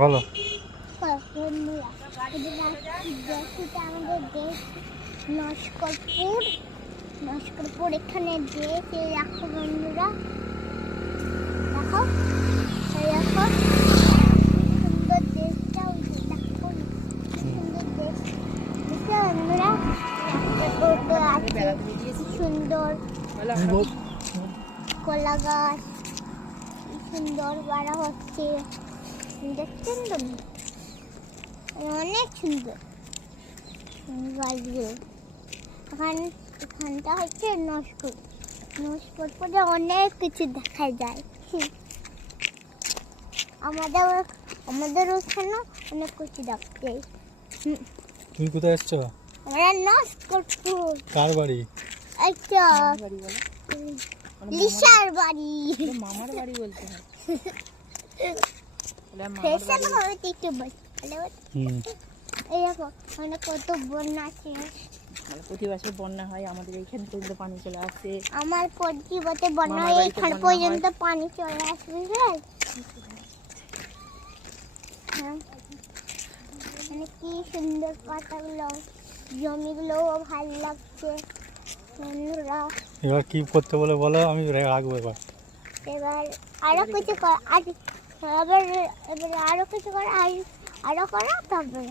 বলো। বন্ধুরা আমাদের দেশ নস্করপুর। নস্করপুর এখানে দেশ, এই দেখো বন্ধুরা, দেখো এই দেখো সুন্দর দেশটা, দেখো সুন্দর দেশ। দেখো বন্ধুরা, একটা টোটো আছে, সুন্দর কলা গাছ, সুন্দর বাড়া হচ্ছে, দেখছেন তো, অনেক সুন্দর গাছগুলো। এখানটা হচ্ছে নস্করপুরে অনেক কিছু দেখা যায়। আমাদের ওখানে অনেক কিছু দেখতে যায়। তুমি কোথায় এসছো? আমরা নস্করপুর। কার বাড়ি? আচ্ছা, লিসার বাড়ি। মামার বাড়ি বলতে হয়। এই দেখো অনেক কত বন্যা আছে। প্রতি বছর বন্যা হয়, আমাদের এইখানে পর্যন্ত পানি চলে আসে। আমার প্রতি বছর বন্যা হয়, এখানে পর্যন্ত পানি চলে আসবে। হ্যাঁ, কি সুন্দর পাতাগুলো, জমিগুলো ভালো লাগছে বন্ধুরা। এবার কি করতে বলে বলো, আমি রাখবো। এবার আরো কিছু কর, এবার আরো কিছু কর, আরো করো, তারপরে